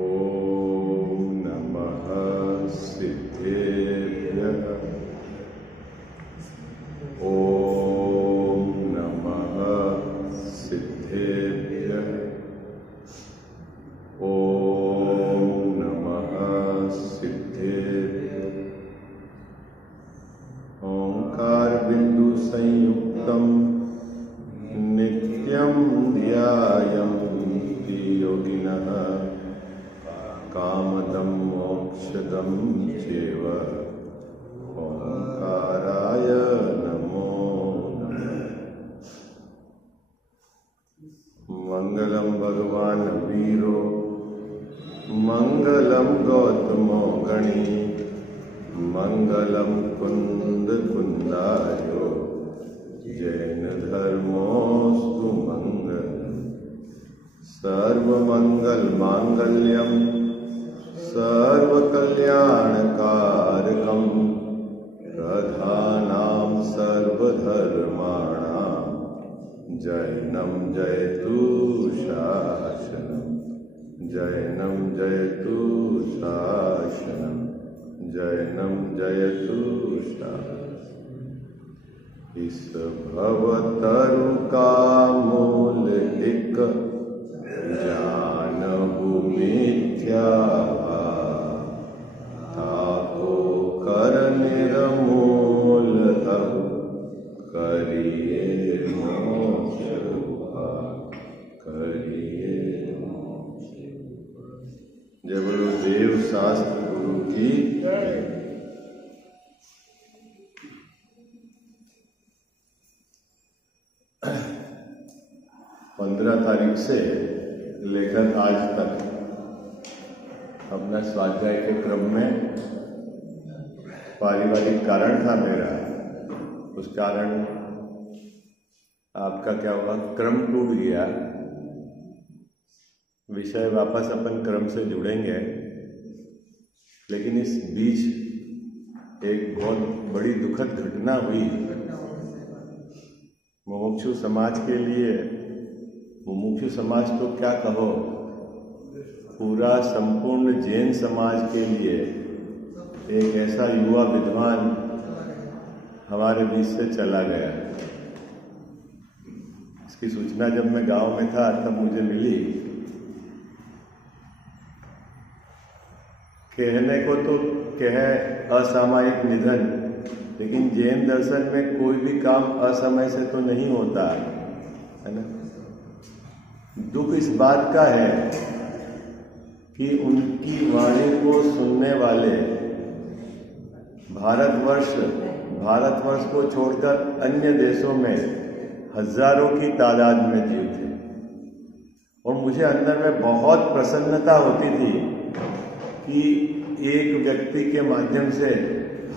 ओम नमः सिद्धेभ्यः। ओम नमः सिद्धेभ्यः। ओम नमः सिद्धेभ्यः। ओंकार बिंदु संयुक्तम नित्यं ध्यायन्ति योगिनः कामदं मोक्षदं चैव। ओंकाराय नमो नमः। मंगलम भगवान वीरो मंगलम गौतमो गणी मंगलम कुंद कुंदायो जैन धर्मोस्तु मंगलम। सर्वमंगल मांगल्यम सर्वकल्याणकारकम प्रधानां सर्वधर्माणां जैनं जयतु शासनम्। जैनं जयतु शासनम्। जैनं जयतु शासनम्। इस भवतरु का मूल एक जानहु मिथ्या ताको कर निर्मूल अब करिए मोक्ष करिए। जय बोलो देव शास्त्र गुरु की। 15 तारीख से लेकर आज तक अपना स्वाध्याय के क्रम में पारिवारिक कारण था मेरा। उस कारण आपका क्या हुआ, क्रम टूट गया। विषय वापस अपन क्रम से जुड़ेंगे, लेकिन इस बीच एक बहुत बड़ी दुखद घटना हुई मुमुक्षु समाज के लिए। मुमुक्षु समाज तो क्या कहो, पूरा संपूर्ण जैन समाज के लिए एक ऐसा युवा विद्वान हमारे बीच से चला गया। इसकी सूचना जब मैं गांव में था तब मुझे मिली। कहने को तो कहे असामयिक निधन, लेकिन जैन दर्शन में कोई भी काम असमय से तो नहीं होता है ना। दुख इस बात का है कि उनकी वाणी को सुनने वाले भारतवर्ष को छोड़कर अन्य देशों में हजारों की तादाद में जीव थे। और मुझे अंदर में बहुत प्रसन्नता होती थी कि एक व्यक्ति के माध्यम से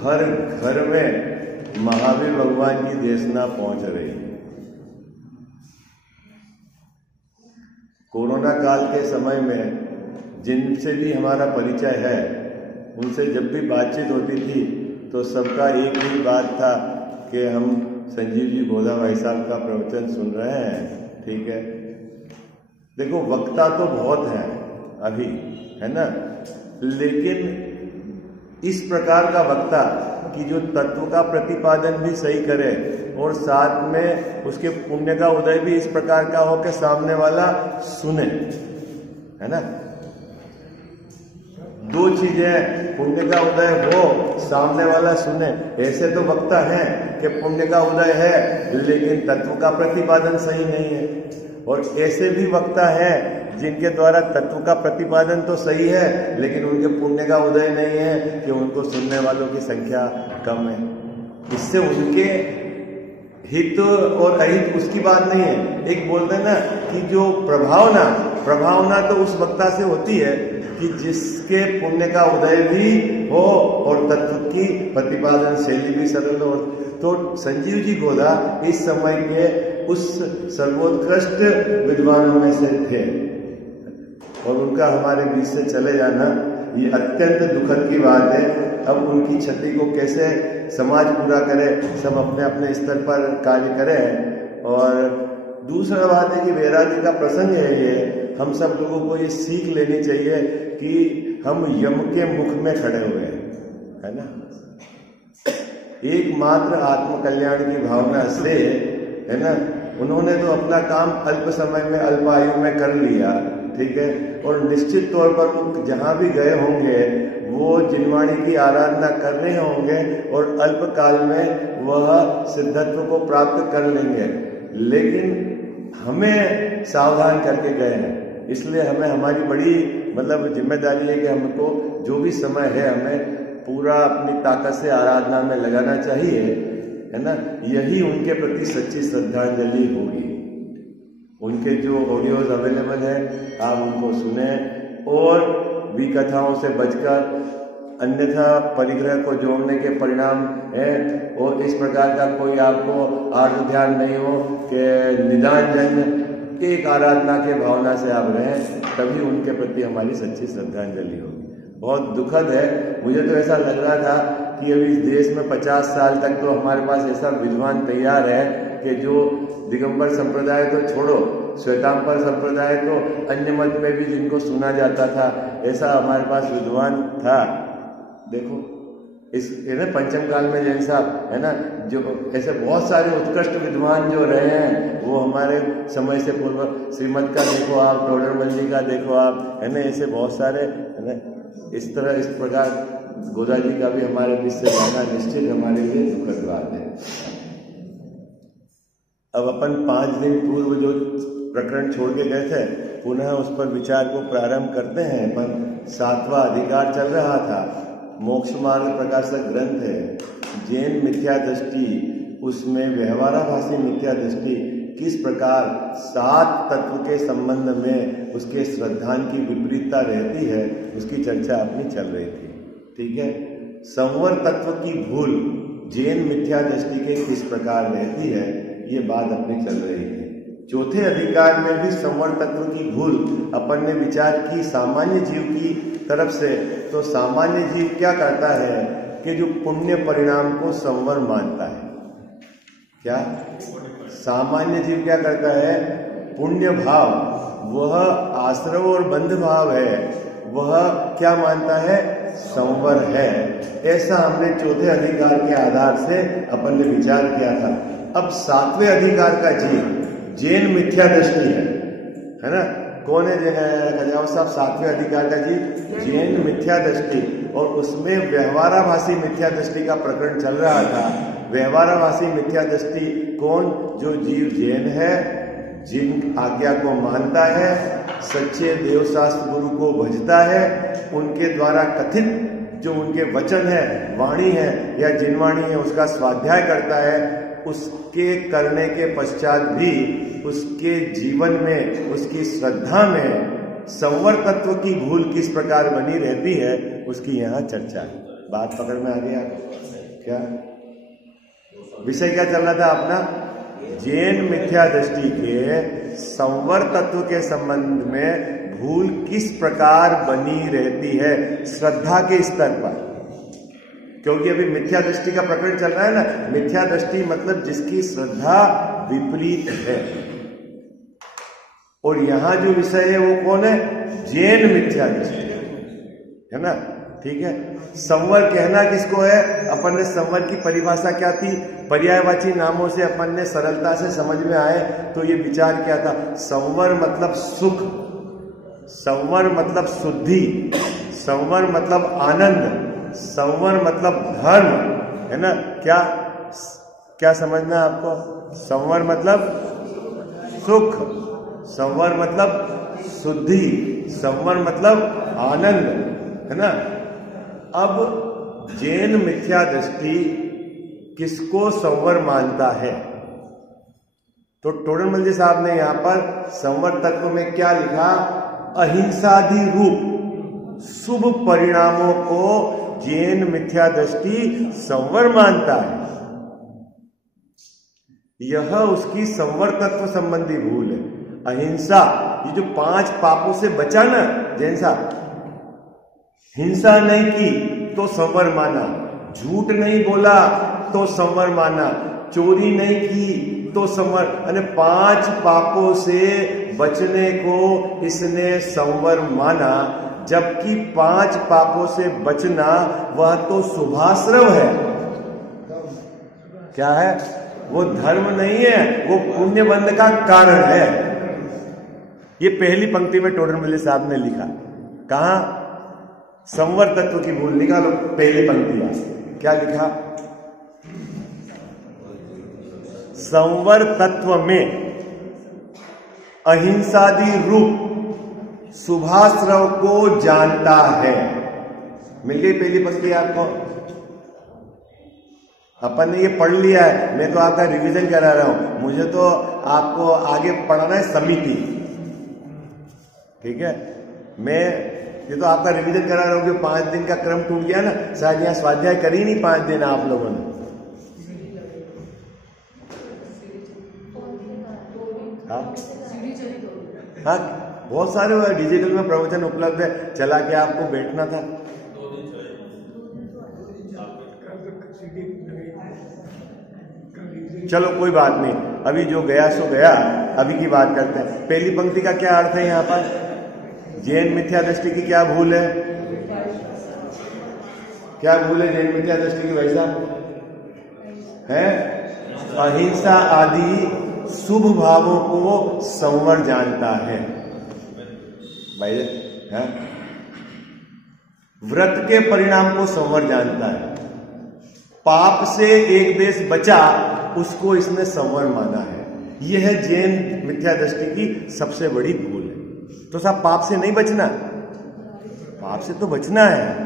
हर घर में महावीर भगवान की देशना पहुंच रही है। कोरोना काल के समय में जिनसे भी हमारा परिचय है, उनसे जब भी बातचीत होती थी तो सबका एक ही बात था कि हम संजीव जी गोदा भाई साहब का प्रवचन सुन रहे हैं। ठीक है, देखो वक्ता तो बहुत हैं अभी, है ना, लेकिन इस प्रकार का वक्ता कि जो तत्व का प्रतिपादन भी सही करे और साथ में उसके पुण्य का उदय भी इस प्रकार का हो कि सामने वाला सुने, है ना। दो चीजें, पुण्य का उदय हो, सामने वाला सुने। ऐसे तो वक्ता हैं कि पुण्य का उदय है लेकिन तत्व का प्रतिपादन सही नहीं है, और ऐसे भी वक्ता हैं जिनके द्वारा तत्व का प्रतिपादन तो सही है लेकिन उनके पुण्य का उदय नहीं है कि उनको सुनने वालों की संख्या कम है। इससे उनके हित और अहित उसकी बात नहीं है। एक बोलते हैं ना कि जो प्रभावना तो उस वक्ता से होती है कि जिसके पुण्य का उदय भी हो और तत्व की प्रतिपादन शैली भी सरल हो। तो संजीव जी गोदा इस समय के उस सर्वोत्कृष्ट विद्वानों में से थे, और उनका हमारे बीच से चले जाना ये अत्यंत दुखद की बात है। अब उनकी क्षति को कैसे समाज पूरा करे, सब अपने अपने स्तर पर कार्य करें। और दूसरा बात है कि वैराग्य का प्रसंग है ये, हम सब लोगों को ये सीख लेनी चाहिए कि हम यम के मुख में खड़े हुए हैं, है ना। एकमात्र आत्म कल्याण की भावना से, है ना, उन्होंने तो अपना काम अल्प समय में, अल्प आयु में कर लिया, ठीक है। और निश्चित तौर पर वो जहां भी गए होंगे वो जिनवाणी की आराधना कर रहे होंगे और अल्प काल में वह सिद्धत्व को प्राप्त कर लेंगे, लेकिन हमें सावधान करके गए हैं। इसलिए हमें हमारी बड़ी मतलब जिम्मेदारी है कि हमको जो भी समय है हमें पूरा अपनी ताकत से आराधना में लगाना चाहिए, है ना। यही उनके प्रति सच्ची श्रद्धांजलि होगी। उनके जो ऑडियोज अवेलेबल है आप उनको सुने और विकथाओं से बचकर, अन्यथा परिग्रह को जोड़ने के परिणाम है। और इस प्रकार का कोई आपको आर्थ ध्यान नहीं हो कि निदान जन्म एक आराधना के भावना से आप रहें, तभी उनके प्रति हमारी सच्ची श्रद्धांजलि होगी। बहुत दुखद है, मुझे तो ऐसा लग रहा था कि अभी इस देश में 50 साल तक तो हमारे पास ऐसा विद्वान तैयार है कि जो दिगंबर संप्रदाय तो छोड़ो, श्वेतांबर संप्रदाय तो अन्य मत में भी जिनको सुना जाता था, ऐसा हमारे पास विद्वान था। देखो इस पंचम काल में जैन साहब, है ना, जो ऐसे बहुत सारे उत्कृष्ट विद्वान जो रहे हैं वो हमारे समय से पूर्व, श्रीमद का देखो आप, टोडरमल जी का देखो आप, है ना, ऐसे बहुत सारे, है ना। इस प्रकार गोदा जी का भी हमारे बीच से जाना निश्चित हमारे लिए दुखद बात है। अब अपन 5 दिन पूर्व जो प्रकरण छोड़ के गए थे, पुनः उस पर विचार को प्रारंभ करते हैं। अपन 7वां अधिकार चल रहा था, मोक्ष मार्ग प्रकाशक ग्रंथ है, जैन मिथ्या दृष्टि, उसमें व्यवहाराभासी मिथ्या दृष्टि किस प्रकार 7 तत्व के संबंध में उसके श्रद्धान की विपरीतता रहती है, उसकी चर्चा अपनी चल रही थी, ठीक है। संवर तत्व की भूल जैन मिथ्या दृष्टि के किस प्रकार रहती है, ये बात अपनी चल रही है। चौथे अधिकार में भी संवर तत्व की भूल अपन ने विचार की सामान्य जीव की तरफ से। तो सामान्य जीव क्या करता है कि जो पुण्य परिणाम को संवर मानता है, क्या सामान्य जीव क्या करता है, पुण्य भाव, वह आश्रव और बंध भाव है, वह क्या मानता है, संवर है। ऐसा हमने चौथे अधिकार के आधार से अपन ने विचार किया था। अब 7वें अधिकार का जीव जैन मिथ्या दृष्टि है ना। कौन है खजाव साहब 7वें अधिकार का जीव? जैन मिथ्या दृष्टि। और उसमें व्यवहाराभासी मिथ्या दृष्टि का प्रकरण चल रहा था। व्यवहाराभासी मिथ्या दृष्टि कौन? जो जीव जैन है, जिन आज्ञा को मानता है, सच्चे देवशास्त्र गुरु को भजता है, उनके द्वारा कथित जो उनके वचन है, वाणी है या जिनवाणी है, उसका स्वाध्याय करता है। उसके करने के पश्चात भी उसके जीवन में, उसकी श्रद्धा में संवर तत्व की भूल किस प्रकार बनी रहती है, उसकी यहाँ चर्चा है। बात पकड़ में आ गया क्या? विषय क्या चल रहा था अपना? जैन मिथ्या दृष्टि के संवर तत्व के संबंध में भूल किस प्रकार बनी रहती है श्रद्धा के स्तर पर। क्योंकि अभी मिथ्या दृष्टि का प्रकरण चल रहा है ना। मिथ्या दृष्टि मतलब जिसकी श्रद्धा विपरीत है। और यहां जो विषय है वो कौन है? जैन मिथ्या दृष्टि, है ना। ठीक है। संवर कहना किसको है? अपन ने संवर की परिभाषा क्या थी? पर्यायवाची नामों से अपन ने सरलता से समझ में आए तो ये विचार क्या था? संवर मतलब सुख, संवर मतलब शुद्धि, संवर मतलब आनंद, संवर मतलब धर्म, है ना। क्या क्या समझना है आपको? संवर मतलब सुख, संवर मतलब शुद्धि, संवर मतलब आनंद, है ना। अब जैन मिथ्या दृष्टि किसको संवर मानता है? तो टोडरमल जी साहब ने यहां पर संवर तत्व में क्या लिखा? अहिंसादि रूप शुभ परिणामों को जैन मिथ्या दृष्टि संवर मानता है। यह उसकी संवर तत्व संबंधी भूल है। अहिंसा, ये जो 5 पापों से बचा ना जैन साहब, हिंसा नहीं की तो संवर माना, झूठ नहीं बोला तो संवर माना, चोरी नहीं की तो संवर, અને 5 पापों से बचने को इसने संवर माना, जबकि 5 पापों से बचना वह तो शुभाश्रव है। क्या है? वो धर्म नहीं है, वो पुण्य बंध का कारण है। ये पहली पंक्ति में टोडरमल्ली साहब ने लिखा। कहा? संवर तत्व की भूल। निकालो पहली पंक्ति में क्या लिखा? संवर तत्व में अहिंसादि रूप शुभाश्रव को जानता है। मिल गई पहली पंक्ति आपको? अपन ने ये पढ़ लिया है, मैं तो आपका रिवीजन करा रहा हूं। मुझे तो आपको आगे पढ़ना है समिति, ठीक है? मैं ये तो आपका रिवीजन करा रहा हूं कि 5 दिन का क्रम टूट गया ना। शायद यहां स्वाध्याय करी नहीं 5 दिन आप लोगों ने। हाँ, बहुत सारे डिजिटल में प्रवचन उपलब्ध है, चला के आपको बैठना था। चलो कोई बात नहीं, अभी जो गया सो गया, अभी की बात करते हैं। पहली पंक्ति का क्या अर्थ है यहां पर? जैन मिथ्या दृष्टि की क्या भूल है? क्या भूल है जैन मिथ्या दृष्टि की? वैसा है अहिंसा आदि शुभ भावों को संवर जानता है भाई, है? व्रत के परिणाम को संवर जानता है। पाप से एक देश बचा, उसको इसने संवर माना है। यह है जैन मिथ्या दृष्टि की सबसे बड़ी भूल है। तो साहब पाप से नहीं बचना, पाप से तो बचना है,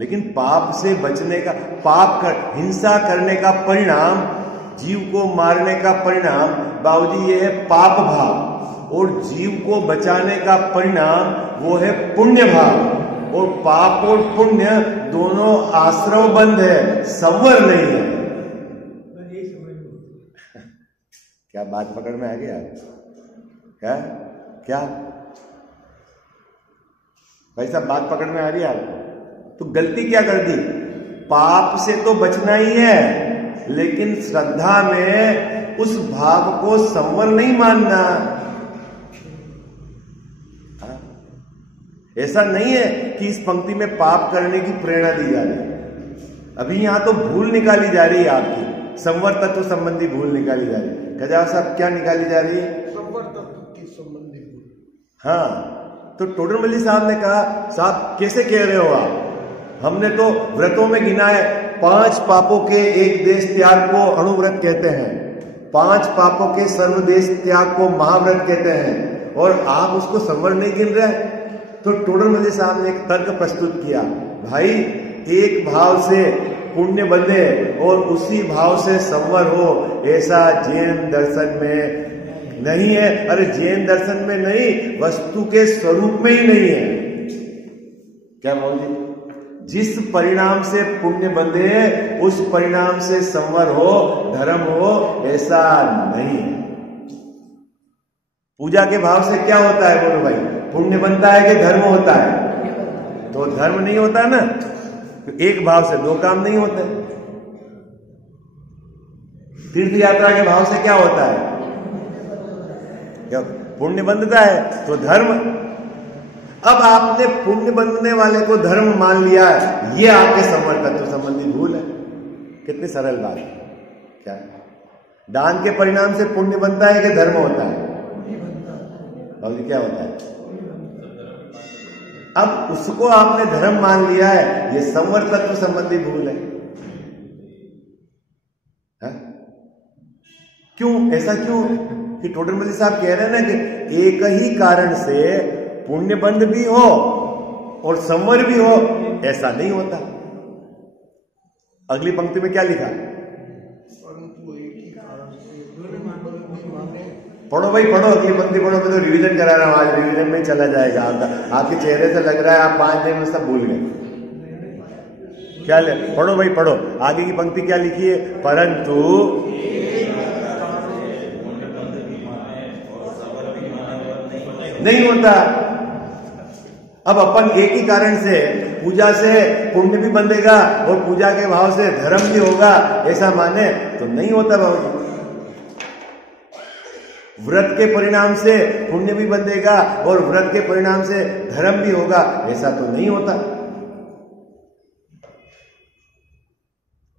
लेकिन पाप से बचने का, पाप कर, हिंसा करने का परिणाम, जीव को मारने का परिणाम बाबूजी ये है पाप भाव, और जीव को बचाने का परिणाम वो है पुण्य भाव। और पाप और पुण्य दोनों आश्रव बंध है, संवर नहीं है। क्या बात पकड़ में आ गया? क्या क्या भाई साहब बात पकड़ में आ रही है आपको? तो गलती क्या कर दी? पाप से तो बचना ही है, लेकिन श्रद्धा में उस भाव को संवर नहीं मानना। ऐसा नहीं है कि इस पंक्ति में पाप करने की प्रेरणा दी जा रही है। अभी यहां तो भूल निकाली जा रही है आपकी, संवर तत्व संबंधी भूल निकाली जा रही है। खजाव साहब क्या निकाली जा रही है? संवर तत्व की संबंधी भूल। हाँ, तो टोडरमल्ली साहब ने कहा, साहब कैसे कह रहे हो आप? हमने तो व्रतों में गिना है, 5 पापों के एक देश त्याग को अणुव्रत कहते हैं, 5 पापों के सर्वदेश त्याग को महाव्रत कहते हैं, और आप उसको संवर नहीं गिन रहे। तो टोडरमल्ली साहब ने एक तर्क प्रस्तुत किया, भाई एक भाव से पुण्य बंधे और उसी भाव से संवर हो, ऐसा जैन दर्शन में नहीं है। अरे जैन दर्शन में नहीं, वस्तु के स्वरूप में ही नहीं है। क्या बोलिए? जिस परिणाम से पुण्य बंधे उस परिणाम से संवर हो, धर्म हो, ऐसा नहीं। पूजा के भाव से क्या होता है बोलो भाई? पुण्य बनता है कि धर्म होता है? तो धर्म नहीं होता ना। तो एक भाव से 2 काम नहीं होते। तीर्थ यात्रा के भाव से क्या होता है? क्या पुण्य बंधता है तो धर्म। अब आपने पुण्य बंधने वाले को धर्म मान लिया है, ये आपके संवर तत्व संबंधी भूल है। कितनी सरल बात है। क्या दान के परिणाम से पुण्य बनता है कि धर्म होता है? बाबूजी क्या होता है? अब उसको आपने धर्म मान लिया है, ये संवर तत्व संबंधी भूल है। क्यों? ऐसा क्यों कि टोडरमल्ली साहब कह रहे हैं ना कि एक ही कारण से पुण्य बंध भी हो और संवर भी हो, ऐसा नहीं होता। अगली पंक्ति में क्या लिखा? पढ़ो भाई पढ़ो, अगली पंक्ति पढ़ो। मैं तो रिवीजन करा रहा हूं, आज रिवीजन में चला जाएगा आपका। आपके चेहरे से लग रहा है आप 5 दिन में सब भूल गए। क्या ले? पढ़ो भाई पढ़ो, आगे की पंक्ति क्या लिखी है? परंतु नहीं होता। अब अपन एक ही कारण से पूजा से पुण्य भी बंधेगा और पूजा के भाव से धर्म भी होगा, ऐसा माने तो नहीं होता बाबूजी। व्रत के परिणाम से पुण्य भी बंधेगा और व्रत के परिणाम से धर्म भी होगा, ऐसा तो नहीं होता।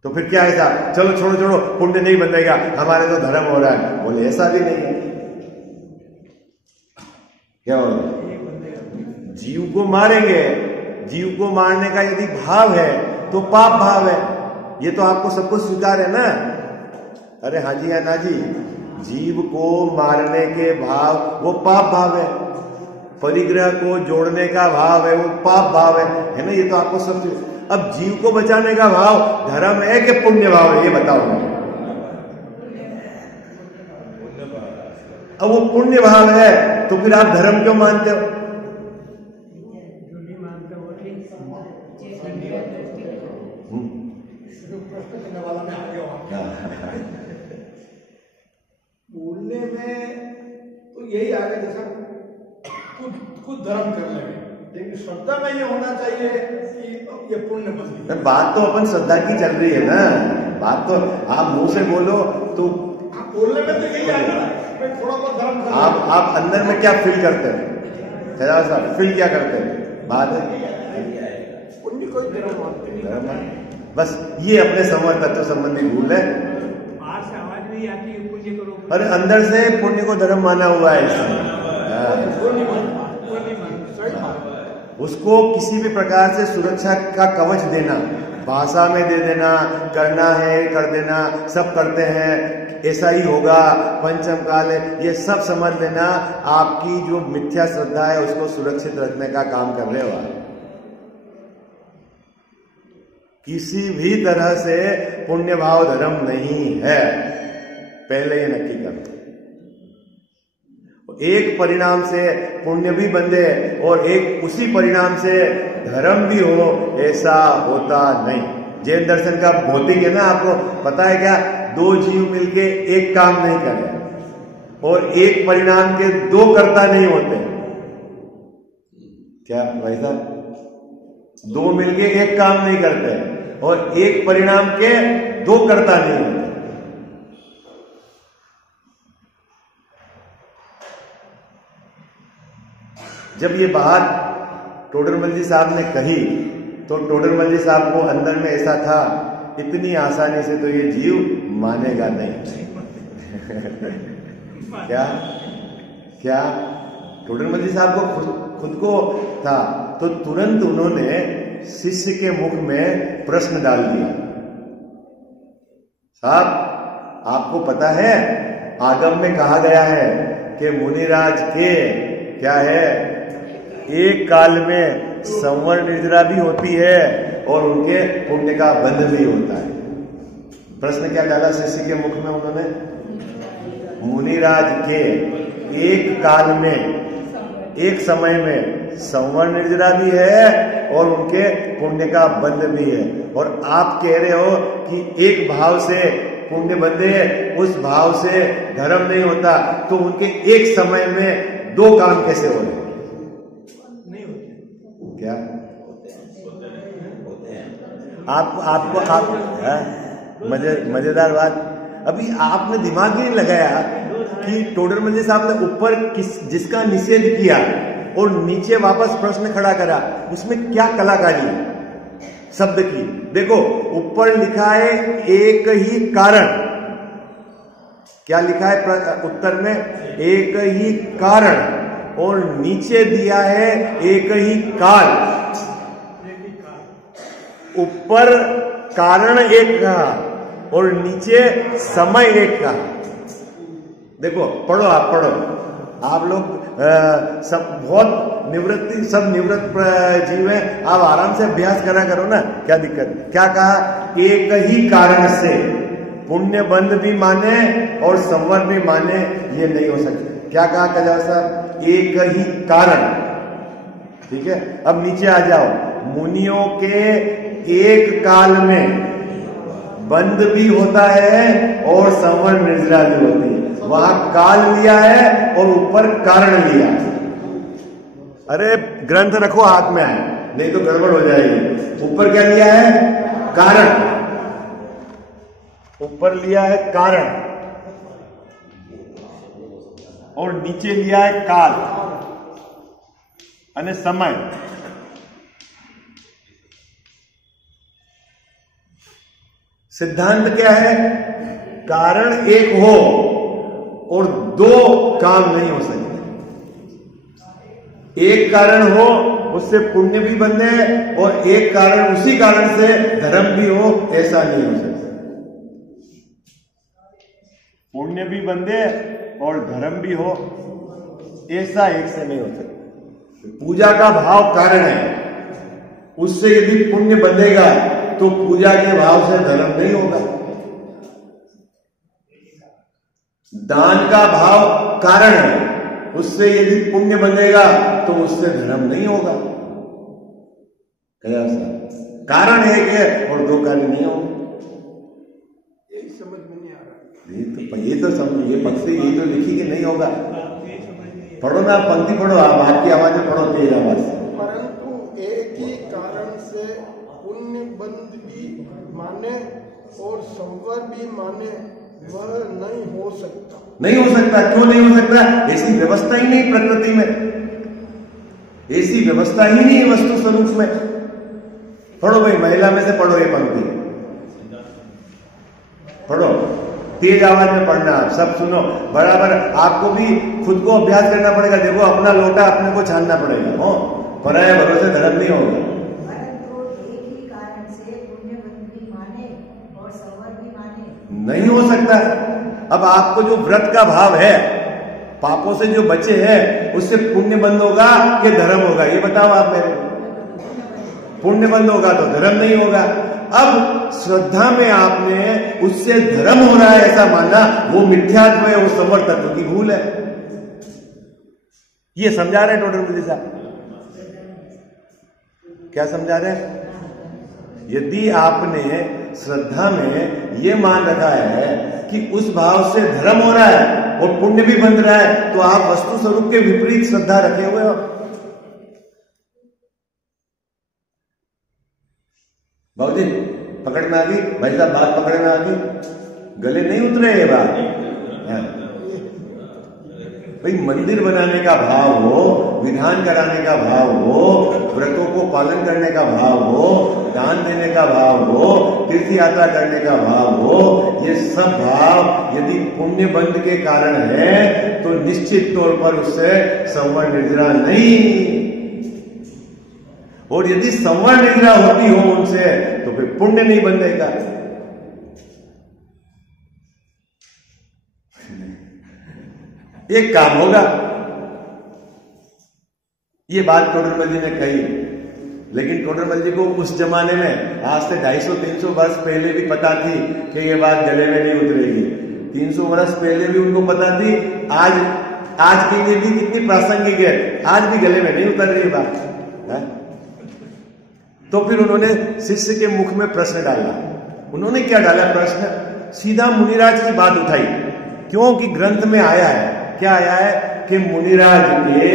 तो फिर क्या ऐसा, चलो छोड़ो छोड़ो, पुण्य नहीं बंधेगा, हमारे तो धर्म हो रहा है, बोले ऐसा भी नहीं है। क्या होगा, जीव को मारेंगे, जीव को मारने का यदि भाव है तो पाप भाव है, ये तो आपको सब कुछ स्वीकार है ना। अरे हाँ जी, ना जी, जीव को मारने के भाव वो पाप भाव है, परिग्रह को जोड़ने का भाव है वो पाप भाव है ना, ये तो आपको सब। अब जीव को बचाने का भाव धर्म है कि पुण्य भाव है, ये बताओ। अब वो पुण्य भाव है तो फिर आप धर्म क्यों मानते हो? बोलने में तो यही आ गया, जैसा खुद धर्म कर लेंगे, लेकिन श्रद्धा में ये होना चाहिए कि ये पुण्य बंधे। बात तो अपन श्रद्धा की चल रही है ना, बात तो आप मुंह से बोलो तो बोलने में तो यही आ रहा है, थोड़ा बहुत धर्म कर। आप अंदर में क्या फील करते हैं, थोड़ा सा फील क्या करते हैं? बात है पुण्य कोई धर्म मानते नहीं, बस ये अपने संवर तत्व संबंधी भूल है। बाहर से आवाज नहीं आती है पुण्य करो, अरे अंदर से पुण्य को धर्म माना हुआ है इसमें। उसको किसी भी प्रकार से सुरक्षा का कवच देना, भाषा में दे देना, करना है कर देना, सब करते हैं, ऐसा ही होगा, पंचम काल है, ये सब समझ लेना आपकी जो मिथ्या श्रद्धा है उसको सुरक्षित रखने का काम कर रहे हो आप। किसी भी तरह से पुण्य भाव धर्म नहीं है, पहले ये नक्की कर। एक परिणाम से पुण्य भी बंधे और एक उसी परिणाम से धर्म भी हो, ऐसा होता नहीं। जैन दर्शन का भौतिक है ना, आपको पता है क्या, दो जीव मिलके एक काम नहीं करें और एक परिणाम के दो कर्ता नहीं होते। क्या भाई साहब, दो मिलके एक काम नहीं करते और एक परिणाम के दो कर्ता नहीं होते। जब ये बात टोडरमल जी साहब ने कही तो टोडरमल जी साहब को अंदर में ऐसा था, इतनी आसानी से तो ये जीव मानेगा नहीं। क्या क्या टोडरमल जी साहब को खुद को था, तो तुरंत उन्होंने शिष्य के मुख में प्रश्न डाल दिया, साहब आपको पता है आगम में कहा गया है कि मुनिराज के क्या है, एक काल में संवर निर्जरा भी होती है और उनके पुण्य का बंध भी होता है। प्रश्न क्या डाला शिष्य के मुख में उन्होंने, मुनिराज के एक काल में, एक समय में संवर निर्जरा भी है और उनके पुण्य का बंध भी है, और आप कह रहे हो कि एक भाव से पुण्य बंधे, उस भाव से धर्म नहीं होता, तो उनके एक समय में दो काम कैसे हो रहे? नहीं होते क्या आपको मजेदार बात, अभी आपने दिमाग ही नहीं लगाया कि टोडरमल जी साहब ने ऊपर जिसका निषेध किया और नीचे वापस प्रश्न खड़ा करा, उसमें क्या कलाकारी है शब्द की। देखो ऊपर लिखा है एक ही कारण, क्या लिखा है उत्तर में, एक ही कारण, और नीचे दिया है एक ही काल। ऊपर कारण एक का और नीचे समय एक का। देखो पढ़ो, आप पढ़ो, आप लोग सब बहुत निवृत्ति, सब निवृत्त जीव है, आप आराम से अभ्यास करा करो ना, क्या दिक्कत। क्या कहा, एक ही कारण से पुण्य बंध भी माने और संवर भी माने, ये नहीं हो सकते। क्या कहा कजाव साहब, एक ही कारण। ठीक है, अब नीचे आ जाओ, मुनियों के एक काल में बंध भी होता है और संवर निर्जरा भी होती है। वहां काल लिया है और ऊपर कारण लिया। अरे ग्रंथ रखो हाथ में, नहीं तो गड़बड़ हो जाएगी। ऊपर क्या लिया है, कारण, ऊपर लिया है कारण, और नीचे लिया है काल અને समय। सिद्धांत क्या है? कारण एक हो और दो काम नहीं हो सकते। एक कारण हो उससे पुण्य भी बंधे और एक कारण उसी कारण से धर्म भी हो, ऐसा नहीं हो सकता। पुण्य भी बंधे और धर्म भी हो, ऐसा एक से नहीं हो सकता। पूजा का भाव कारण है, उससे यदि पुण्य बंधेगा तो पूजा के भाव से धर्म नहीं होगा। दान का भाव कारण है, उससे यदि पुण्य बनेगा तो उससे धर्म नहीं होगा। कारण है कि और दो कार्य नहीं होगा। यही समझ में नहीं आ रहा। ये तो समझ, ये पक्ष यही तो लिखी कि नहीं होगा। पढ़ो ना, पंक्ति पढ़ो आप, आपकी आवाज में पढ़ो, तेज आवाज से। परंतु एक ही कारण से पुण्य बंध भी माने और संवर भी माने, वह नहीं हो सकता। नहीं हो सकता। क्यों नहीं हो सकता? ऐसी व्यवस्था ही नहीं प्रकृति में, ऐसी व्यवस्था ही नहीं वस्तु स्वरूप में। पढ़ो भाई, महिला में से पढ़ो ये पंक्ति, पढ़ो, तेज आवाज में पढ़ना, आप सब सुनो बराबर। आपको भी खुद को अभ्यास करना पड़ेगा। देखो, अपना लोटा अपने को छानना पड़ेगा। हो, पराये भरोसे धर्म नहीं होगा। नहीं हो सकता। अब आपको जो व्रत का भाव है, पापों से जो बचे हैं, उससे पुण्य बंद होगा कि धर्म होगा? ये बताओ आप मेरे को। पुण्य बंद होगा तो धर्म नहीं होगा। अब श्रद्धा में आपने उससे धर्म हो रहा है ऐसा माना, वो मिथ्यात्व है, वो संवर तत्व की भूल है। ये समझा रहे हैं टोडर मल जी साहब? क्या समझा रहे हैं? यदि आपने श्रद्धा में ये मान रखा है कि उस भाव से धर्म हो रहा है और पुण्य भी बन रहा है, तो आप वस्तु स्वरूप के विपरीत श्रद्धा रखे हुए हो। बाबूजी पकड़ में आ गई? भाई साहब बात पकड़ में आ गई? गले नहीं उतरे ये बात? भाई, मंदिर बनाने का भाव हो, विधान कराने का भाव हो, व्रतों को पालन करने का भाव हो, दान देने का भाव हो, तीर्थ यात्रा करने का भाव हो, ये सब भाव यदि पुण्य बंध के कारण है तो निश्चित तौर पर उससे संवर निर्जरा नहीं। और यदि संवर निर्जरा होती हो उनसे तो फिर पुण्य नहीं बंधेगा। एक काम होगा। ये बात टोडरमल जी ने कही, लेकिन टोडरमल जी को उस जमाने में, आज से 250-300 वर्ष पहले भी पता थी कि ये बात गले में नहीं उतरेगी। 300 वर्ष पहले भी उनको पता थी। आज के लिए भी कितनी प्रासंगिक है, आज भी गले में नहीं उतर रही बात है? तो फिर उन्होंने शिष्य के मुख में प्रश्न डाला। उन्होंने क्या डाला प्रश्न? सीधा मुनिराज की बात उठाई। क्योंकि ग्रंथ में आया है, क्या आया है कि मुनिराज के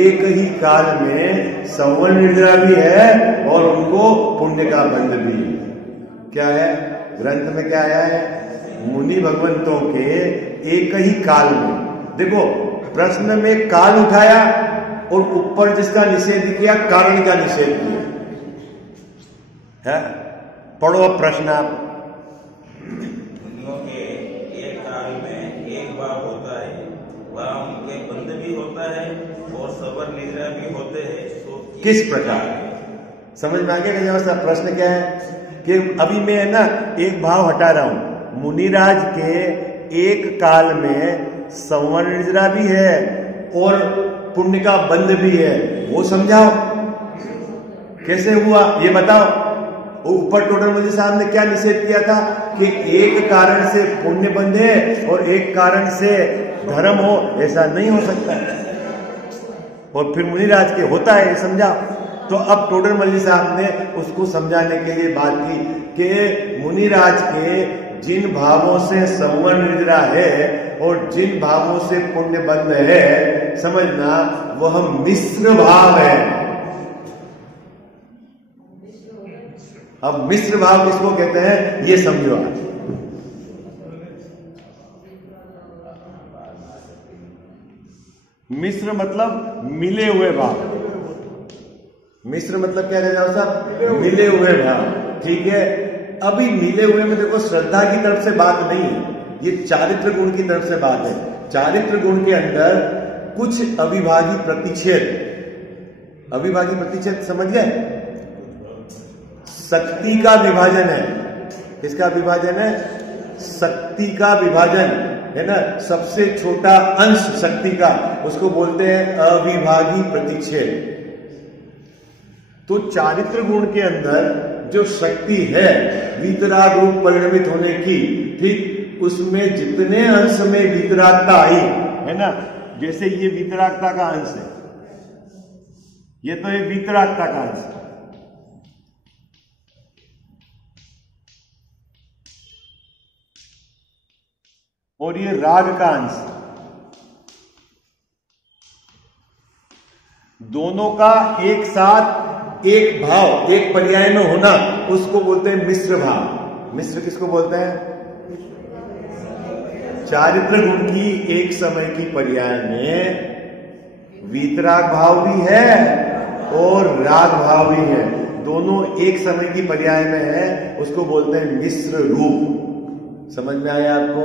एक ही काल में संवर निर्जरा भी है और उनको पुण्य का बंध भी। क्या है ग्रंथ में? क्या आया है? मुनि भगवंतों के एक ही काल में। देखो, प्रश्न में काल उठाया और ऊपर जिसका निषेध किया, कारण का निषेध किया है। पढ़ो अब प्रश्न आप। मुनियों के एक काल में एक भाव होता है, वह उनके बंध भी होता है और सबर निद्रा भी होते हैं। तो किस प्रकार? समझ में आ गया? जब साहब प्रश्न क्या है कि अभी मैं है ना एक भाव हटा रहा हूं। मुनिराज के एक काल में संवर निर्जरा भी है और पुण्य का बंध भी है, वो समझाओ कैसे हुआ ये बताओ। ऊपर टोडरमल जी साहब ने क्या निषेध किया था कि एक कारण से पुण्य बंधे और एक कारण से धर्म हो, ऐसा नहीं हो सकता। और फिर मुनिराज के होता है, समझा। तो अब टोडरमल जी साहब ने उसको समझाने के लिए बात की कि मुनिराज के जिन भावों से संवर निर्जरा है और जिन भावों से पुण्य बंध है, समझना वह मिश्र भाव है। अब मिश्र भाव किसको कहते हैं ये समझो आप। मिश्र मतलब मिले हुए भाव। मिश्र मतलब क्या रह जाओ साहब? मिले हुए भाव। ठीक है, अभी मिले हुए में देखो श्रद्धा की तरफ से बात नहीं है, ये चारित्र गुण की तरफ से बात है। चारित्र गुण के अंदर कुछ अविभागी प्रतिच्छेद, अविभागी प्रतिच्छेद समझ गए? शक्ति का विभाजन है। किसका विभाजन है? शक्ति का विभाजन है ना, सबसे छोटा अंश शक्ति का, उसको बोलते हैं अविभागी प्रतिच्छेद। तो चारित्र गुण के अंदर जो शक्ति है वीतराग रूप परिणमित होने की, ठीक, उसमें जितने अंश में वीतरागता आई है ना, जैसे ये वीतरागता का अंश है, ये तो एक वीतरागता का अंश है, और ये राग का अंश, दोनों का एक साथ एक भाव एक पर्याय में होना, उसको बोलते हैं मिश्र भाव। मिश्र किसको बोलते हैं? चारित्र गुण की एक समय की पर्याय में वीतराग भाव भी है और राग भाव भी है, दोनों एक समय की पर्याय में है, उसको बोलते हैं मिश्र रूप। समझ में आया आपको?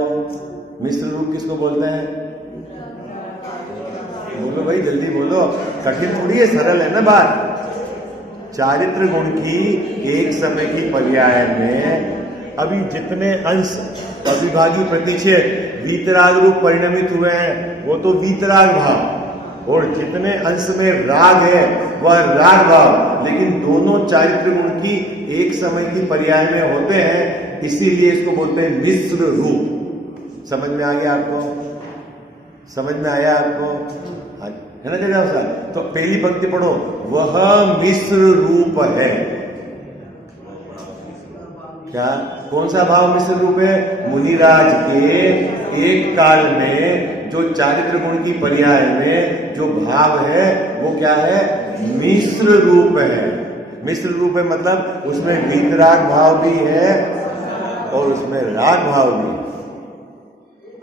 मिश्र रूप किसको बोलते हैं? बोलो भाई, जल्दी बोलो, कठिन थोड़ी है, सरल है ना बात। चारित्र गुण की एक समय की पर्याय में अभी जितने अंश अविभागी प्रतिच्छेद वीतराग रूप परिणमित हुए हैं वो तो वीतराग भाव, और जितने अंश में राग है वह राग भाव, लेकिन दोनों चारित्र गुण की एक समय की पर्याय में होते हैं, इसीलिए इसको बोलते हैं मिश्र रूप। समझ में आ गया आपको? समझ में आया आपको? है ना जगह सर? तो पहली पंक्ति पढ़ो, वह मिश्र रूप है। क्या, कौन सा भाव मिश्र रूप है? मुनिराज के एक काल में जो चारित्र गुण की पर्याय में जो भाव है वो क्या है? मिश्र रूप है। मिश्र रूप है मतलब उसमें वीतराग भाव भी है और उसमें राग भाव भी है।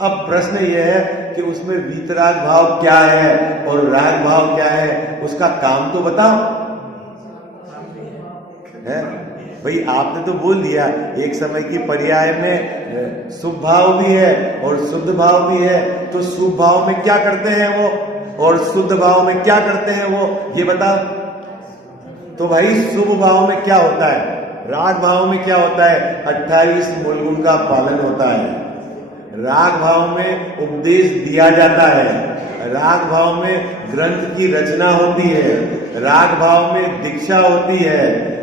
अब प्रश्न यह है कि उसमें वीतराग भाव क्या है और राग भाव क्या है, उसका काम तो बताओ। है भाई, आपने तो बोल दिया एक समय की पर्याय में शुभ भाव भी है और शुद्ध भाव भी है, तो शुभ भाव में क्या करते हैं वो और शुद्ध भाव में क्या करते हैं वो, ये बता। तो भाई शुभ भाव में क्या होता है, राग भाव में क्या होता है? 28 मूल गुण का पालन होता है। राग भाव में उपदेश दिया जाता है, राग भाव में ग्रंथ की रचना होती है, राग भाव में दीक्षा होती है,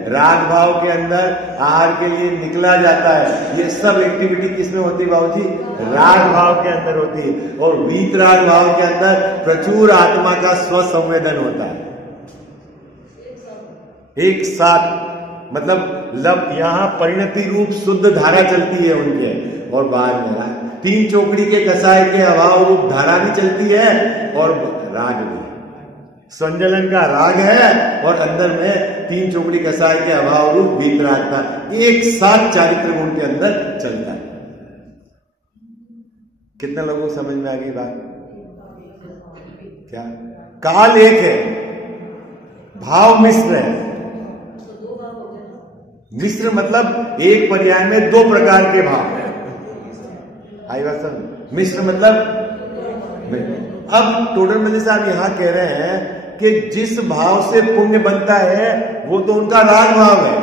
राग भाव के अंदर आहार के लिए निकला जाता है। ये सब एक्टिविटी किसमें होती है बाबूजी? राग भाव के अंदर होती है। और वीतराग भाव के अंदर प्रचुर आत्मा का स्वसंवेदन होता है। एक साथ मतलब यहां परिणति रूप शुद्ध धारा चलती है उनके, और बाहर में तीन चौकड़ी के कसाय के अभाव रूप धारा भी चलती है और राग भी। संजलन का राग है और अंदर में तीन चौकड़ी कसाय के अभाव रूप वीतरागता एक साथ चारित्र गुण के अंदर चलता है। कितने लोगों को समझ में आ गई बात? क्या काल एक है, भाव मिश्र है। मिश्र मतलब एक पर्याय में दो प्रकार के भाव। आई बात समझ? मिश्र मतलब अब टोडर मल्ली साहब यहां कह रहे हैं कि जिस भाव से पुण्य बनता है वो तो उनका राग भाव है,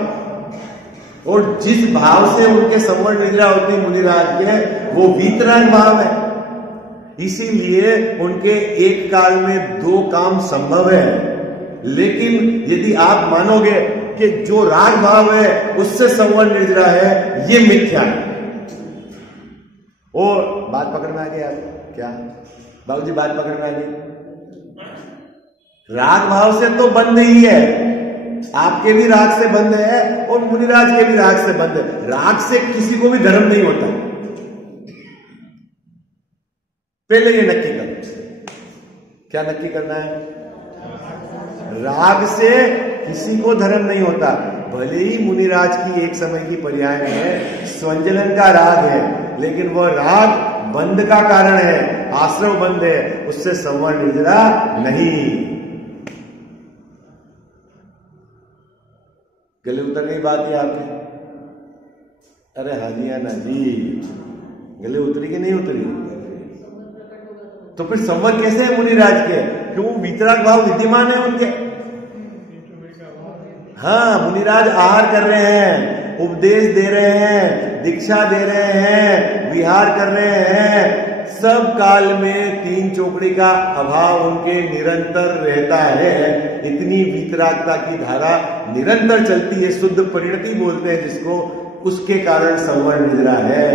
और जिस भाव से उनके संवरण निद्रा होती मुनिराज के वो वीतराग भाव है। इसीलिए उनके एक काल में दो काम संभव है। लेकिन यदि आप मानोगे कि जो राग भाव है उससे संवरण निद्रा है, ये मिथ्या है। और बात पकड़ में आ गई आप? क्या बाबूजी बात पकड़ में आ गई? राग भाव से तो बंद ही है, आपके भी राग से बंद है और मुनिराज के भी राग से बंद है। राग से किसी को भी धर्म नहीं होता, पहले ये नक्की करो। क्या नक्की करना है? राग से किसी को धर्म नहीं होता। भले ही मुनिराज की एक समय की पर्याय में स्वंजलन का राग है, लेकिन वह राग बंध का कारण है, आश्रव बंध है, उससे संवर निद्रा नहीं। गले उतर गई बात है आपकी? अरे हाजिया ना जी, गले उतरी कि नहीं उतरी? तो फिर संवर कैसे है मुनिराज के? क्यों? वीतराग भाव विद्यमान है उनके। हाँ, मुनिराज आहार कर रहे हैं, उपदेश दे रहे हैं, दीक्षा दे रहे हैं, विहार कर रहे हैं, सब काल में तीन चौकड़ी का अभाव उनके निरंतर रहता है। इतनी वीतरागता की धारा निरंतर चलती है, शुद्ध परिणति बोलते हैं जिसको, उसके कारण संवर निद्रा है।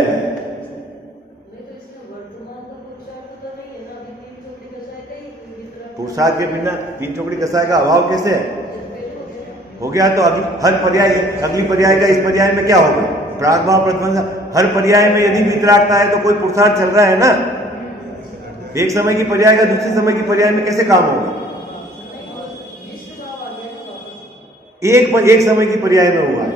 पुरुषार्थ के बिना तीन चौकड़ी कसाय का अभाव कैसे है? हो गया तो अभी हर पर्याय, अगली पर्याय का इस पर्याय में क्या होगा? प्राग भाव प्रतिबंध। हर पर्याय में यदि वीतरागता है तो कोई पुरुषार्थ चल रहा है ना। एक समय की पर्याय का दूसरे समय की पर्याय में कैसे काम होगा? एक समय की पर्याय में हुआ है,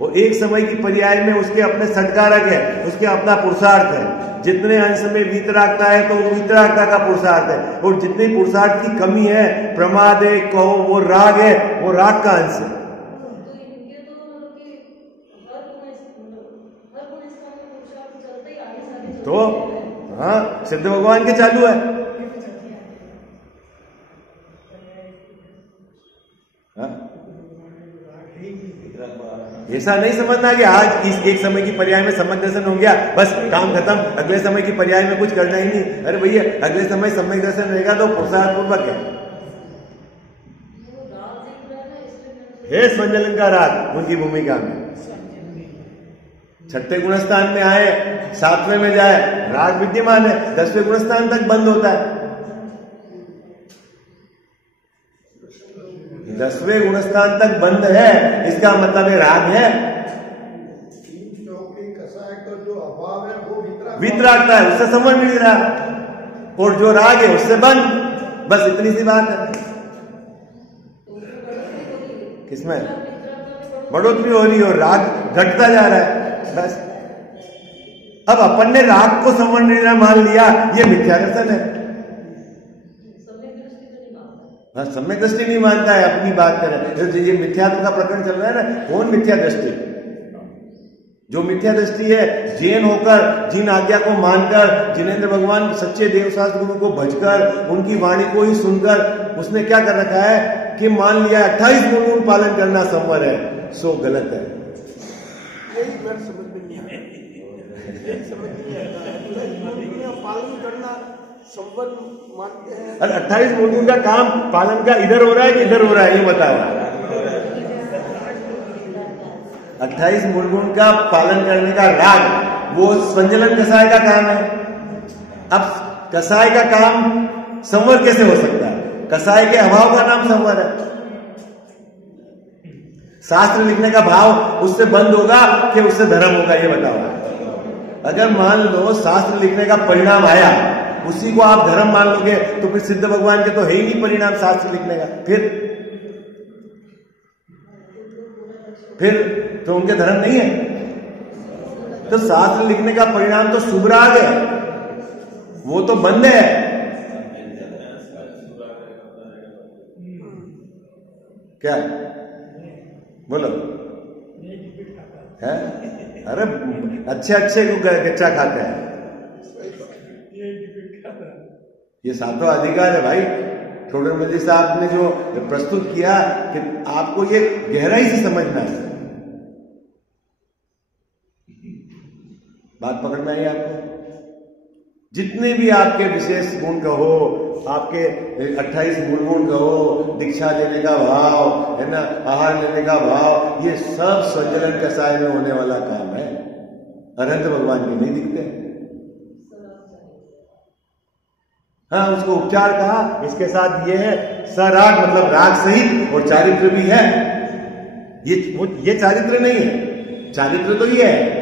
वो एक समय की पर्याय में उसके अपने सटकारक है, उसके अपना पुरुषार्थ है। जितने अंश में वीतरागता है तो वो वीतरागता का पुरुषार्थ है, और जितने पुरुषार्थ की कमी है, प्रमाद है, कहो वो राग है, वो राग का अंश है। तो हाँ, सिद्ध भगवान के चालू है। ऐसा नहीं समझना कि आज इस एक समय की पर्याय में सम्यक दर्शन हो गया, बस काम खत्म, अगले समय की पर्याय में कुछ करना ही नहीं। अरे भैया, अगले समय सम्यक दर्शन रहेगा तो पुरुषार्थ पूर्वक है स्वंजलन का राग उनकी भूमिका में। छठे गुणस्थान में आए, सातवें में जाए, राग विद्यमान है, 10वें गुणस्थान तक बंद होता है। 10वें गुणस्थान तक बंद है, इसका मतलब है राग है। तीन चौकड़ी कसाय का जो अभाव है वो वीतरागता है, उससे समझ मिल रहा, और जो राग है उससे बंद। बस इतनी सी बात है। किसमें बढ़ोतरी हो रही है और राग घटता जा रहा है, बस। अब अपन ने राग को संवर निद्रा मान लिया, ये मिथ्या दर्शन है। हाँ, सम्यक दृष्टि नहीं मानता है, अपनी बात करें। ये मिथ्यात्व का प्रकरण चल रहा है ना, कौन मिथ्या दृष्टि? जो मिथ्या दृष्टि है, जैन होकर, जिन आज्ञा को मानकर, जिनेंद्र भगवान सच्चे देवशास्त्र गुरु को भजकर, उनकी वाणी को ही सुनकर, उसने क्या कर रखा है कि मान लिया 28 गुणों पालन करना संवर है, सो गलत है। यही बात समझ में नहीं आता, समझ नहीं आता। पालन करना संवर मानते हैं। अरे 28 मूलगुण का काम पालन का इधर हो रहा है कि इधर हो रहा है, ये बताओ। 28 मूलगुण का पालन करने का राग, वो स्वंजलन कसाय का काम है। अब कसाय का काम संवर कैसे हो सकता है? कसाय के अभाव का नाम संवर है। शास्त्र लिखने का भाव उससे बंद होगा कि उससे धर्म होगा, ये बताओ। अगर मान लो शास्त्र लिखने का परिणाम आया, उसी को आप धर्म मान लोगे, तो फिर सिद्ध भगवान के तो है ही नहीं परिणाम शास्त्र लिखने का। फिर तो उनके धर्म नहीं है। तो शास्त्र लिखने का परिणाम तो शुभ राग है, वो तो बंद है। क्या बोलो है? अरे अच्छे को गच्चा खाते हैं, ये सातों अधिकार है भाई। छोटे मुझे साहब ने जो प्रस्तुत किया कि आपको ये गहराई से समझना है। बात पकड़ में आई आपको? जितने भी आपके विशेष गुण कहो, आपके 28 मूल गुण कहो, दीक्षा लेने का भाव है ना, आहार लेने का भाव, ये सब स्वंजलन कसाय में होने वाला काम है। अनंत भगवान के नहीं दिखते। हाँ, उसको उपचार कहा, इसके साथ ये है सराग, मतलब राग सहित, और चारित्र भी है। ये चारित्र नहीं है, चारित्र तो ये है।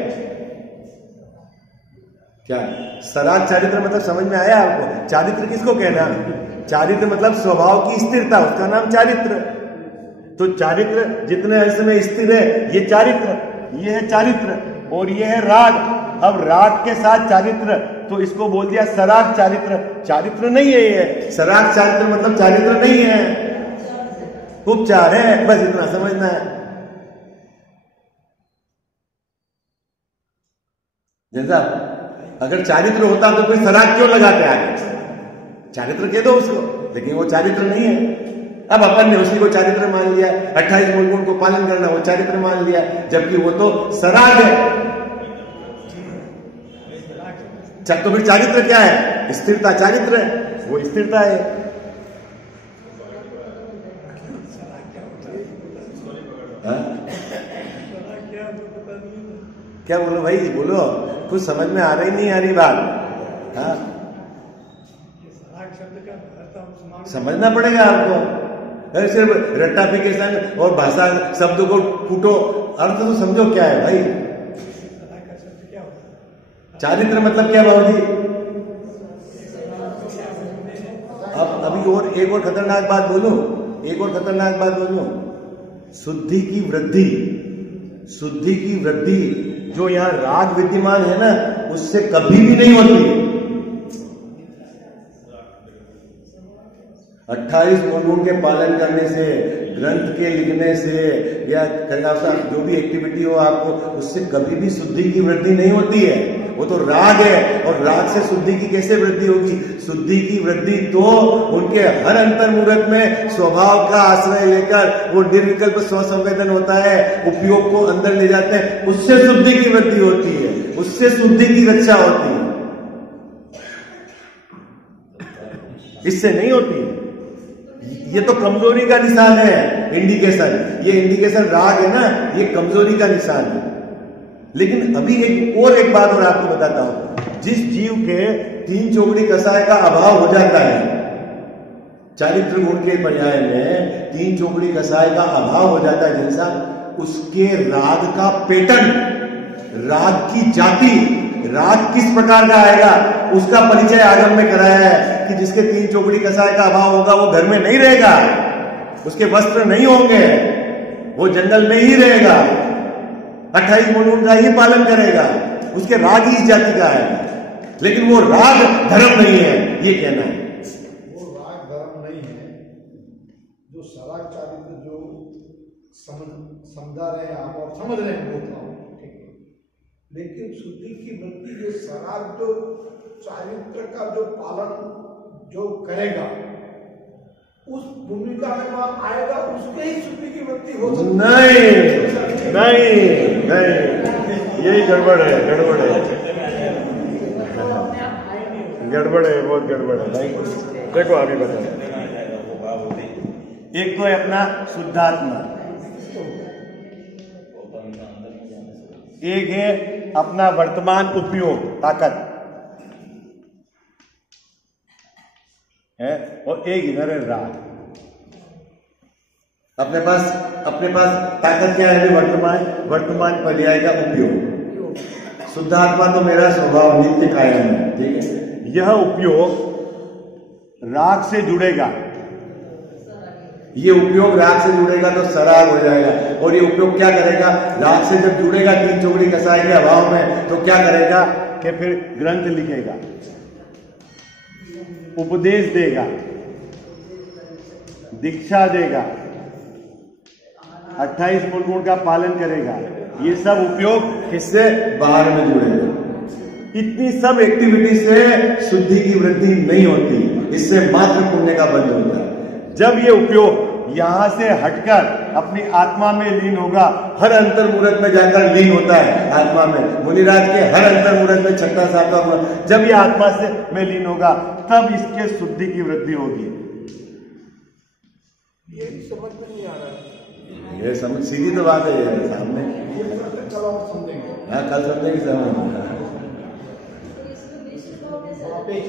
क्या सराग चारित्र मतलब समझ में आया आपको? चारित्र किसको कहना? चारित्र मतलब स्वभाव की स्थिरता, उसका नाम चारित्र। तो चारित्र जितने अंश में स्थिर है, ये चारित्र, ये है चारित्र, और ये है राग। अब राग के साथ चारित्र, तो इसको बोल दिया सराग चारित्र। चारित्र नहीं है ये, सराग चारित्र मतलब चारित्र नहीं है, उपचार है, बस इतना समझना है। जैसा अगर चारित्र होता तो कोई सराग क्यों लगाते आगे, चारित्र कह दो उसको, लेकिन वो चारित्र नहीं है। अब अपन ने उसी को चारित्र मान लिया, 28 मूल गुण को पालन करना वो चारित्र मान लिया, जबकि वो तो सराग है। तो फिर चारित्र क्या है? स्थिरता चारित्र है, वो स्थिरता है। क्या बोलो भाई, बोलो, कुछ समझ में आ रही नहीं आ रही बात? हाँ, समझना पड़ेगा आपको। सिर्फ रट्टाफिकेशन और भाषा शब्दों को कूटो, अर्थ तो समझो क्या है भाई। चारित्र मतलब क्या बाबूजी? अब अभी और एक और खतरनाक बात बोलूं, एक और खतरनाक बात बोलूं, शुद्धि की वृद्धि, शुद्धि की वृद्धि जो यहाँ राग विद्यमान है ना, उससे कभी भी नहीं होती। 28 गुण के पालन करने से, ग्रंथ के लिखने से, या जो भी एक्टिविटी हो आपको, उससे कभी भी शुद्धि की वृद्धि नहीं होती है। वो तो राग है, और राग से शुद्धि की कैसे वृद्धि होगी? शुद्धि की वृद्धि तो उनके हर अंतर मुहूर्त में स्वभाव का आश्रय लेकर वो निर्विकल्प स्वसंवेदन होता है, उपयोग को अंदर ले जाते हैं, उससे शुद्धि की वृद्धि होती है, उससे शुद्धि की रक्षा होती है, इससे नहीं होती। ये तो कमजोरी का निशान है, इंडिकेशन। ये इंडिकेशन राग है ना, ये कमजोरी का निशान है। लेकिन अभी एक बात और आपको बताता हूं, जिस जीव के 3 चौकड़ी कसाय का अभाव हो जाता है, चारित्र गुण के पर्याय में 3 चौकड़ी कसाय का अभाव हो जाता है जिनसा, उसके राग का पैटर्न, राग की जाति, राग किस प्रकार का आएगा, उसका परिचय आगम में कराया है कि जिसके 3 चौकड़ी कसाय का अभाव होगा वो घर में नहीं रहेगा, उसके वस्त्र नहीं होंगे, वो जंगल में ही रहेगा, 28 गुण का ही पालन करेगा, उसके राग ही इस जाति का है। लेकिन वो राग धर्म नहीं है, ये कहना है। वो राग धर्म नहीं है, जो सराग चारित्र जो समझा रहे हैं आप और समझ रहे हैं, वो ठीक है। लेकिन शुद्धि की वृत्ति जो सराग जो चारित्र का जो पालन जो करेगा, उस भूमिका में वहां आएगा, उसके ही शुद्धि की वृत्ति हो सकती नहीं, नहीं, नहीं, यही गड़बड़ है, गड़बड़ है, गड़बड़ है, बहुत गड़बड़ है भाई। देखो अभी बताओ, एक तो है अपना शुद्धात्मा, एक है अपना वर्तमान उपयोग ताकत है, और एक इधर है राग। अपने पास ताकत क्या है? वर्तमान पर्याय का उपयोग। शुद्धात्मा तो मेरा स्वभाव नित्य कायम है, ठीक है। यह उपयोग राग से जुड़ेगा, ये उपयोग राग से जुड़ेगा तो सराग हो जाएगा। और ये उपयोग क्या करेगा? राग से जब जुड़ेगा 3 चौकड़ी कसाय के अभाव में, तो क्या करेगा कि फिर ग्रंथ लिखेगा, उपदेश देगा, दीक्षा देगा, 28 मूल गुण का पालन करेगा। ये सब उपयोग किससे? बाहर में जुड़ेगा। इतनी सब एक्टिविटी से शुद्धि की वृद्धि नहीं होती, इससे मात्र पुण्य का बंध होता है। जब ये उपयोग यहां से हटकर अपनी आत्मा में लीन होगा, हर अंतर मुहूर्त में जाकर लीन होता है आत्मा में। मुनिराज के हर अंतर मुहूर्त में 6ठा 7वां मुहूर्त, जब ये आत्मा से में लीन होगा, तब इसके शुद्धि की वृद्धि होगी। ये समझ में नहीं आ रहा है। ये समझ सीधी तो बात है, ये सामने कल और समझेंगे। हाँ, कल समझेंगे, समझ। पेश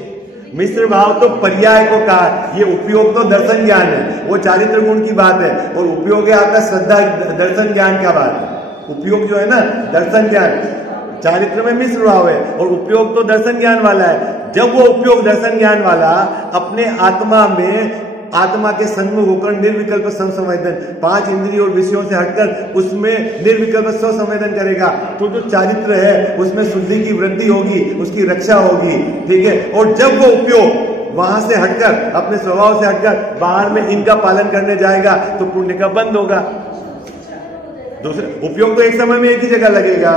मिश्र भाव तो पर्याय को कहा, ये उपयोग तो दर्शन ज्ञान है, वो चारित्र गुण की बात है, और उपयोग है आपका श्रद्धा दर्शन ज्ञान का बात है। उपयोग जो है ना दर्शन ज्ञान, चारित्र में मिश्र भाव है, और उपयोग तो दर्शन ज्ञान वाला है। जब वो उपयोग दर्शन ज्ञान वाला अपने आत्मा में आत्मा के सन्मुख होकर निर्विकल्प संसंवेदन, 5 इंद्रियों और विषयों से हटकर उसमें निर्विकल्प संसंवेदन करेगा तो जो चारित्र है उसमें शुद्धि की वृद्धि होगी, उसकी रक्षा होगी, ठीक है। और जब वो उपयोग वहां से हटकर, अपने स्वभाव से हटकर बाहर में इनका पालन करने जाएगा तो पुण्य का बंद होगा। दूसरे उपयोग तो एक समय में एक ही जगह लगेगा।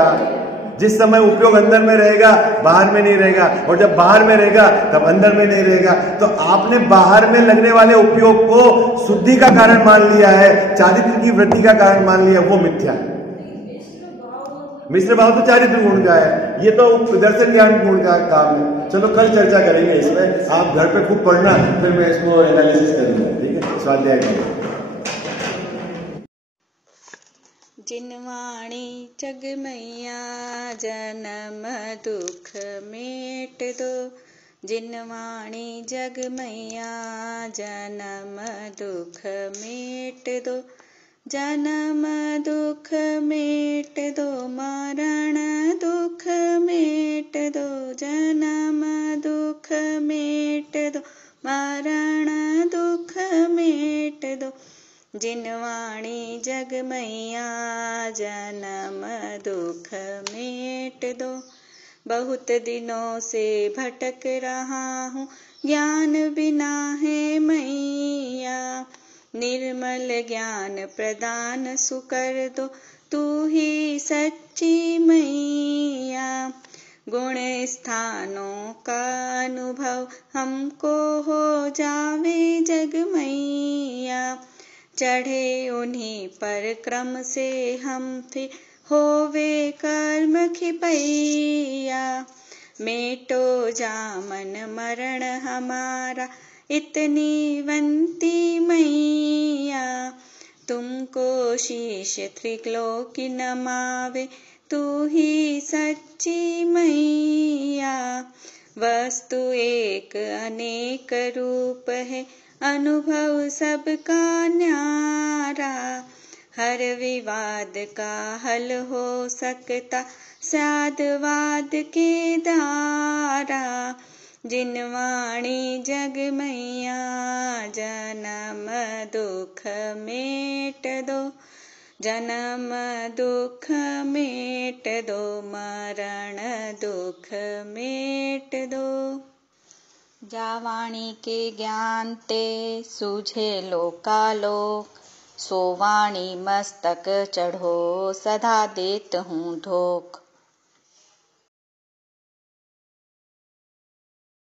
जिस समय उपयोग अंदर में रहेगा बाहर में नहीं रहेगा, और जब बाहर में रहेगा तब अंदर में नहीं रहेगा। तो आपने बाहर में लगने वाले उपयोग को शुद्धि का कारण मान लिया है, चारित्र की वृद्धि का कारण मान लिया, वो मिथ्या है। मिश्र भाव तो चारित्र गुण का है, ये तो दर्शन ज्ञान गुण का काम है। चलो कल चर्चा करेंगे इसमें, आप घर पे खूब पढ़ना, फिर मैं इसको एनालिसिस करूंगा, ठीक है। स्वाध्याय करेंगे। जिनवाणी जग मैया जन्म दुख मेट दो, जिनवाणी जग मैया जन्म दुख मेट दो, जन्म दुख मेट दो, मरण दुख मेट दो, जन्म दुख मेट दो, मरण दुख मेट दो, जिनवाणी जग मैया जन्म दुख मेट दो। बहुत दिनों से भटक रहा हूँ, ज्ञान बिना है मैया, निर्मल ज्ञान प्रदान सुकर दो, तू ही सच्ची मैया। गुण स्थानों का अनुभव हमको हो जावे जग मैया, चढ़े उन्हीं पर क्रम से हम थे होवे कर्म खिपैया। मेटो जामन मरण हमारा इतनी वंती मैया, तुमको शीश त्रिलोकी नमावे, तू ही सच्ची मैया। वस्तु एक अनेक रूप है, अनुभव सबका न्यारा, हर विवाद का हल हो सकता साधवाद के द्वारा। जिनवाणी जग मैया जन्म दुख मेट दो, जन्म दुख मेट दो, मरण दुख मेट दो। जावाणी के ज्ञान ते सूझे लोकालोक, सोवाणी मस्तक चढ़ो सदा देत हूँ धोख।